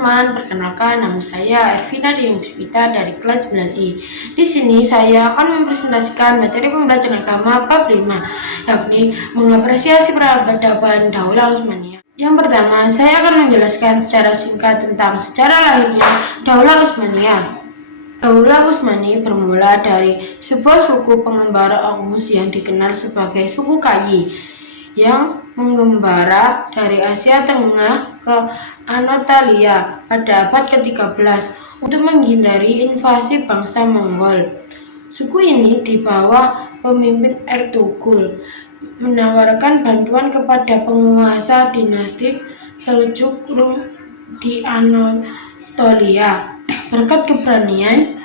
teman-teman, perkenalkan nama saya Ervina Dini Puspita dari kelas 9I. Di sini saya akan mempresentasikan materi pembelajaran agama bab 5, yakni mengapresiasi peradaban Daulah Utsmaniyah. Yang pertama, saya akan menjelaskan secara singkat tentang sejarah lahirnya Daulah Utsmaniyah. Daulah Utsmani bermula dari sebuah suku pengembara Oghuz yang dikenal sebagai suku Kayi, yang mengembara dari Asia Tengah ke Anatolia pada abad ke-13 untuk menghindari invasi bangsa Mongol. Suku ini di bawah pemimpin Ertugrul menawarkan bantuan kepada penguasa dinasti Seljuk Rum di Anatolia. Berkat keberanian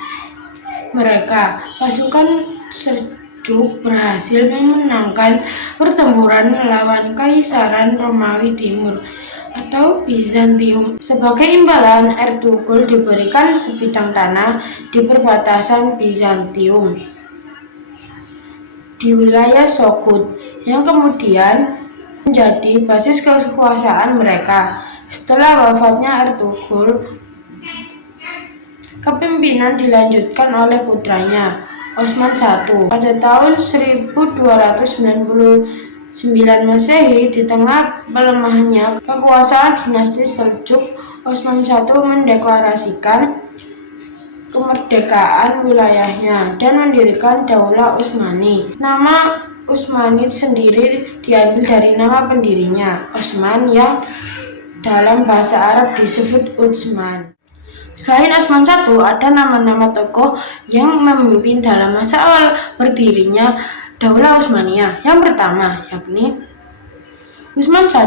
mereka, pasukan Seljuk berhasil memenangkan pertempuran melawan Kaisaran Romawi Timur atau Bizantium. Sebagai imbalan, Ertugrul diberikan sebidang tanah di perbatasan Bizantium di wilayah Sogod, yang kemudian menjadi basis kekuasaan mereka. Setelah wafatnya Ertugrul, kepemimpinan dilanjutkan oleh putranya, Osman I. Pada tahun 1299 Masehi, di tengah pelemahannya kekuasaan dinasti Seljuk, Osman I mendeklarasikan kemerdekaan wilayahnya dan mendirikan Daulah Utsmani. Nama Utsmani sendiri diambil dari nama pendirinya, Osman, yang dalam bahasa Arab disebut Utsman. Selain Osman I, ada nama-nama tokoh yang memimpin dalam masa awal berdirinya Daulah Utsmaniyah. Yang pertama yakni Utsman I,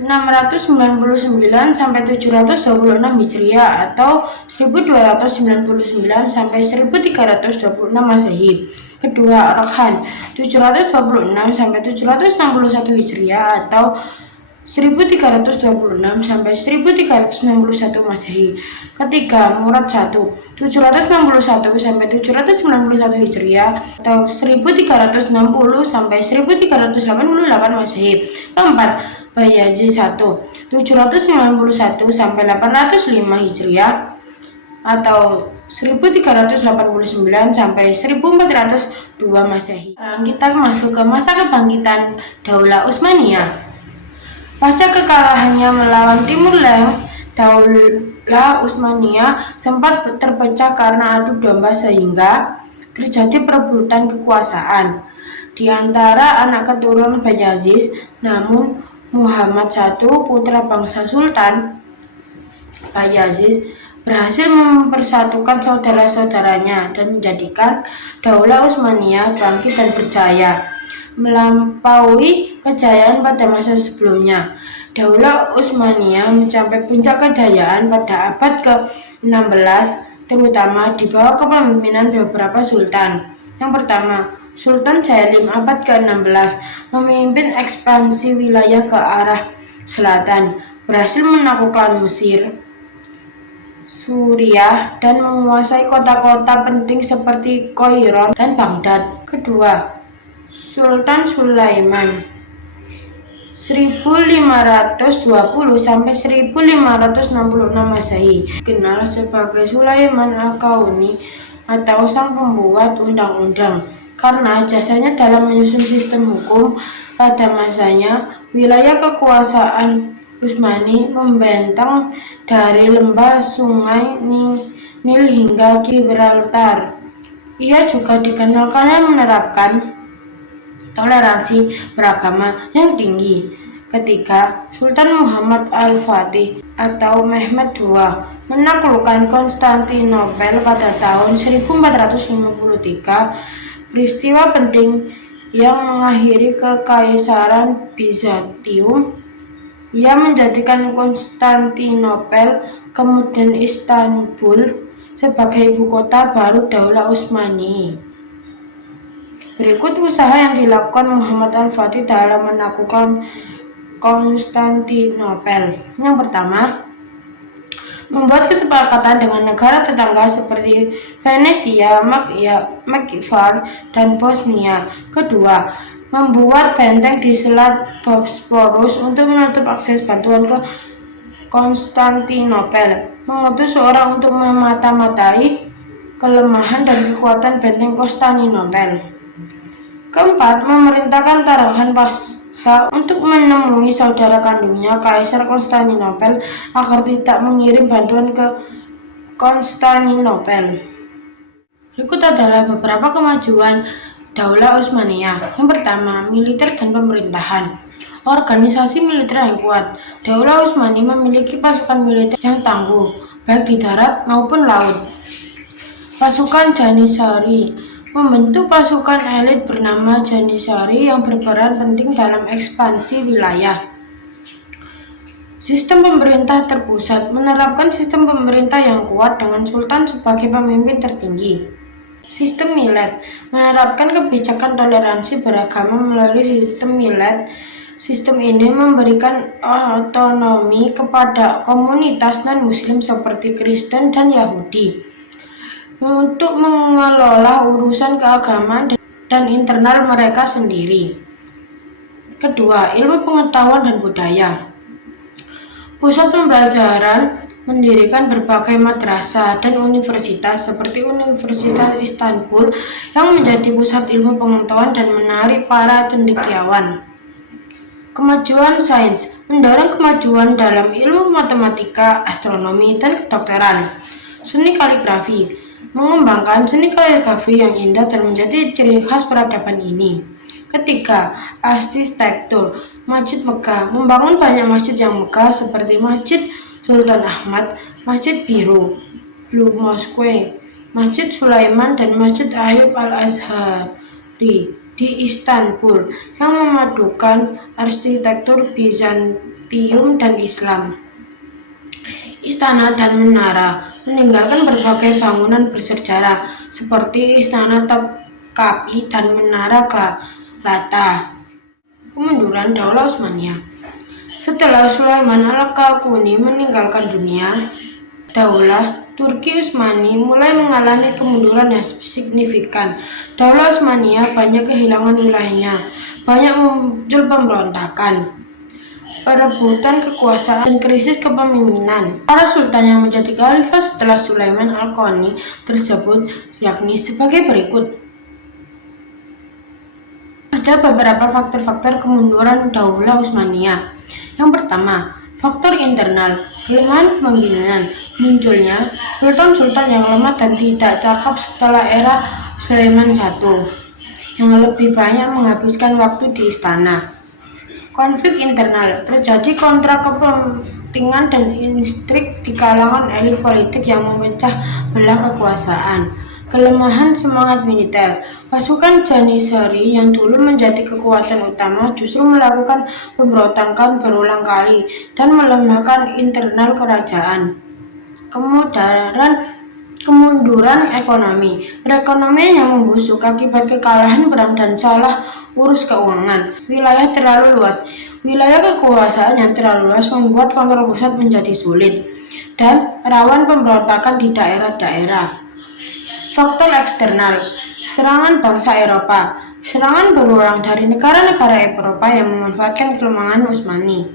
699 sampai 726 Hijriah atau 1299 sampai 1326 Masehi. Kedua, Orhan, 726 sampai 761 Hijriah atau 1326 sampai 1361 Masehi. Ketiga, Murad I, 761 sampai 791 Hijriah atau 1360 sampai 1388 Masehi. Keempat, Bayazid I, 791 sampai 805 Hijriah atau 1389 sampai 1402 Masehi. Sekarang kita masuk ke masa kebangkitan Daulah Utsmaniyah. Pasca kekalahannya melawan Timur Leng, Daulah Utsmaniyah sempat terpecah karena adu domba sehingga terjadi perebutan kekuasaan di antara anak keturunan Bayazid. Namun Muhammad I, putra bangsa Sultan Bayazid, berhasil mempersatukan saudara-saudaranya dan menjadikan Daulah Utsmaniyah bangkit dan berjaya, melampaui kejayaan pada masa sebelumnya. Daulah Utsmaniyah mencapai puncak kejayaan pada abad ke-16, terutama di bawah kepemimpinan beberapa sultan. Yang pertama, Sultan Jalim abad ke-16 memimpin ekspansi wilayah ke arah selatan, berhasil menaklukkan Mesir, Suriah, dan menguasai kota-kota penting seperti Qoiron dan Baghdad. Kedua, Sultan Sulaiman 1520 sampai 1566 Masehi, dikenal sebagai Sulaiman Al-Qauni atau sang pembuat undang-undang karena jasanya dalam menyusun sistem hukum. Pada masanya, wilayah kekuasaan Utsmani membentang dari lembah sungai Nil hingga Gibraltar. Ia juga dikenal karena menerapkan toleransi beragama yang tinggi. Ketiga, Sultan Muhammad Al-Fatih atau Mehmed II menaklukkan Konstantinopel pada tahun 1453, peristiwa penting yang mengakhiri kekaisaran Bizantium. Ia menjadikan Konstantinopel, kemudian Istanbul, sebagai ibu kota baru Daulah Utsmani. Berikut usaha yang dilakukan Muhammad Al-Fatih dalam menaklukkan Konstantinopel. Yang pertama, membuat kesepakatan dengan negara tetangga seperti Venesia, Maghribi, dan Bosnia. Kedua, membuat benteng di Selat Bosporus untuk menutup akses bantuan ke Konstantinopel, mengutus seorang untuk memata-matai kelemahan dan kekuatan benteng Konstantinopel. Keempat, memerintahkan Tarkhan Pasha untuk menemui saudara kandungnya Kaisar Konstantinopel agar tidak mengirim bantuan ke Konstantinopel. Berikut adalah beberapa kemajuan Daulah Utsmaniyah. Yang pertama, militer dan pemerintahan. Organisasi militer yang kuat. Daulah Utsmani memiliki pasukan militer yang tangguh, baik di darat maupun laut. Pasukan Janissary membentuk pasukan elit bernama Janissary yang berperan penting dalam ekspansi wilayah. Sistem pemerintah terpusat menerapkan sistem pemerintah yang kuat dengan sultan sebagai pemimpin tertinggi. Sistem Millet menerapkan kebijakan toleransi beragama melalui sistem Millet. Sistem ini memberikan otonomi kepada komunitas non-Muslim seperti Kristen dan Yahudi untuk mengelola urusan keagamaan dan internal mereka sendiri. Kedua, ilmu pengetahuan dan budaya. Pusat pembelajaran mendirikan berbagai madrasah dan universitas seperti Universitas Istanbul yang menjadi pusat ilmu pengetahuan dan menarik para cendekiawan. Kemajuan sains mendorong kemajuan dalam ilmu matematika, astronomi, dan kedokteran. Seni kaligrafi mengembangkan seni kaligrafi yang indah dan menjadi ciri khas peradaban ini. Ketiga, arsitektur. Masjid Megah membangun banyak masjid yang megah seperti Masjid Sultan Ahmad, Masjid Biru, Blue Mosque, Masjid Sulaiman, dan Masjid Ayub Al-Azhari di Istanbul yang memadukan arsitektur Bizantium dan Islam. Istana dan menara meninggalkan berbagai bangunan bersejarah seperti Istana Topkapi dan Menara Galata. Kemunduran Daulah Utsmaniyah. Setelah Sulaiman Al-Qaquni meninggalkan dunia, Daulah Turki Utsmani mulai mengalami kemunduran yang signifikan. Daulah Utsmaniyah banyak kehilangan wilayahnya, banyak muncul pemberontakan, perebutan kekuasaan, dan krisis kepemimpinan. Para sultan yang menjadi khalifah setelah Sulaiman Al-Qaquni tersebut yakni sebagai berikut. Ada beberapa faktor-faktor kemunduran Daulah Utsmaniyah. Yang pertama, faktor internal, kelemahan kepemimpinan. Munculnya sultan-sultan yang lemah dan tidak cakap setelah era Sulaiman I, yang lebih banyak menghabiskan waktu di istana. Konflik internal, terjadi kontrak kepentingan dan intrik di kalangan elit politik yang memecah belah kekuasaan. Kelemahan semangat militer. Pasukan Janissary yang dulu menjadi kekuatan utama justru melakukan pemberontakan berulang kali dan melemahkan internal kerajaan. Kemunduran ekonomi. Perekonomian yang membusuk akibat kekalahan perang dan salah urus keuangan. Wilayah terlalu luas. Wilayah kekuasaan yang terlalu luas membuat kontrol pusat menjadi sulit dan rawan pemberontakan di daerah-daerah. Faktor eksternal, serangan bangsa Eropa. Serangan berulang dari negara-negara Eropa yang memanfaatkan kelemahan Utsmani.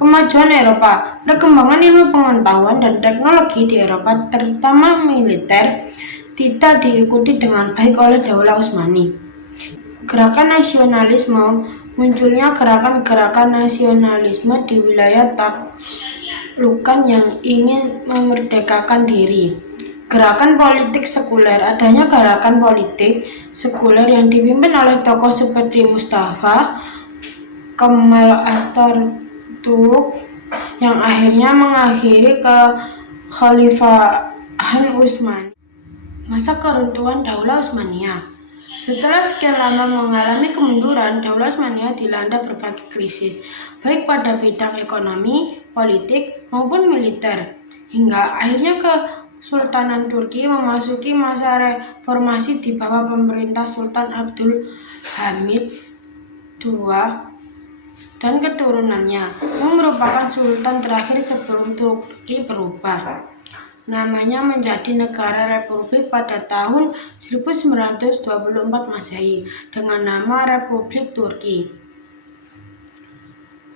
Kemajuan Eropa, perkembangan ilmu pengetahuan dan teknologi di Eropa, terutama militer, tidak diikuti dengan baik oleh Daulah Utsmani. Gerakan nasionalisme, munculnya gerakan-gerakan nasionalisme di wilayah taklukan yang ingin memerdekakan diri. Gerakan politik sekuler, adanya gerakan politik sekuler yang dipimpin oleh tokoh seperti Mustafa Kemal Atatürk yang akhirnya mengakhiri kekhalifahan Utsmani. Masa keruntuhan Daulah Utsmaniyah. Setelah sekian lama mengalami kemunduran, Daulah Utsmaniyah dilanda berbagai krisis, baik pada bidang ekonomi, politik, maupun militer, hingga akhirnya Kesultanan Turki memasuki masa reformasi di bawah pemerintah Sultan Abdul Hamid II dan keturunannya, yang merupakan sultan terakhir sebelum Turki berubah namanya menjadi Negara Republik pada tahun 1924 Masehi dengan nama Republik Turki.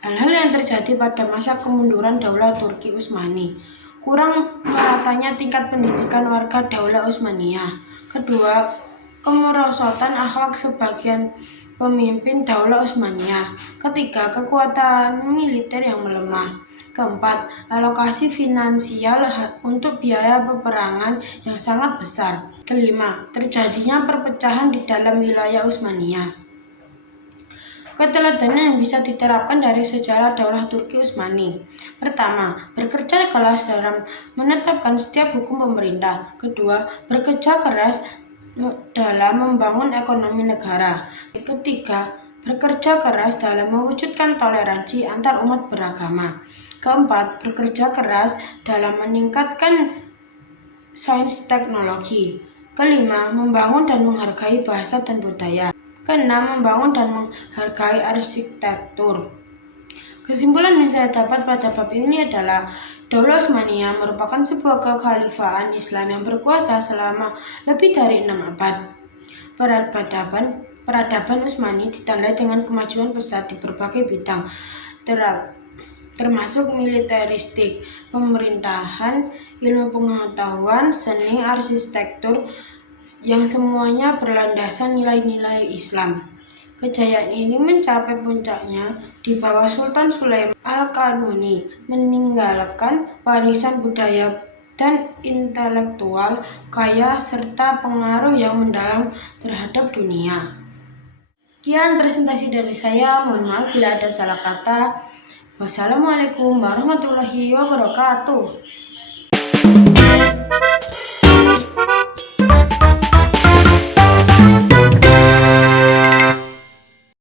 Hal-hal yang terjadi pada masa kemunduran Daulah Turki Utsmani. Kurang meratanya tingkat pendidikan warga Daulah Utsmaniyah. Kedua, kemerosotan akhlak sebagian pemimpin Daulah Utsmaniyah. Ketiga, kekuatan militer yang melemah. Keempat, alokasi finansial untuk biaya peperangan yang sangat besar. Kelima, terjadinya perpecahan di dalam wilayah Utsmaniyah. Keteladanan yang bisa diterapkan dari sejarah Daulah Turki Utsmani. Pertama, bekerja keras dalam menetapkan setiap hukum pemerintah. Kedua, bekerja keras dalam membangun ekonomi negara. Ketiga, bekerja keras dalam mewujudkan toleransi antar umat beragama. Keempat, bekerja keras dalam meningkatkan sains teknologi. Kelima, membangun dan menghargai bahasa dan budaya. Keenam, membangun dan menghargai arsitektur. Kesimpulan yang saya dapat pada bab ini adalah Daulah Utsmaniyah merupakan sebuah kekhalifahan Islam yang berkuasa selama lebih dari 6 abad. Peradaban Utsmani ditandai dengan kemajuan pesat di berbagai bidang, termasuk militeristik, pemerintahan, ilmu pengetahuan, seni, arsitektur, yang semuanya berlandaskan nilai-nilai Islam. Kejayaan ini mencapai puncaknya di bawah Sultan Sulaiman Al-Qanuni, meninggalkan warisan budaya dan intelektual kaya serta pengaruh yang mendalam terhadap dunia. Sekian presentasi dari saya, mohon maaf bila ada salah kata. Wassalamualaikum warahmatullahi wabarakatuh.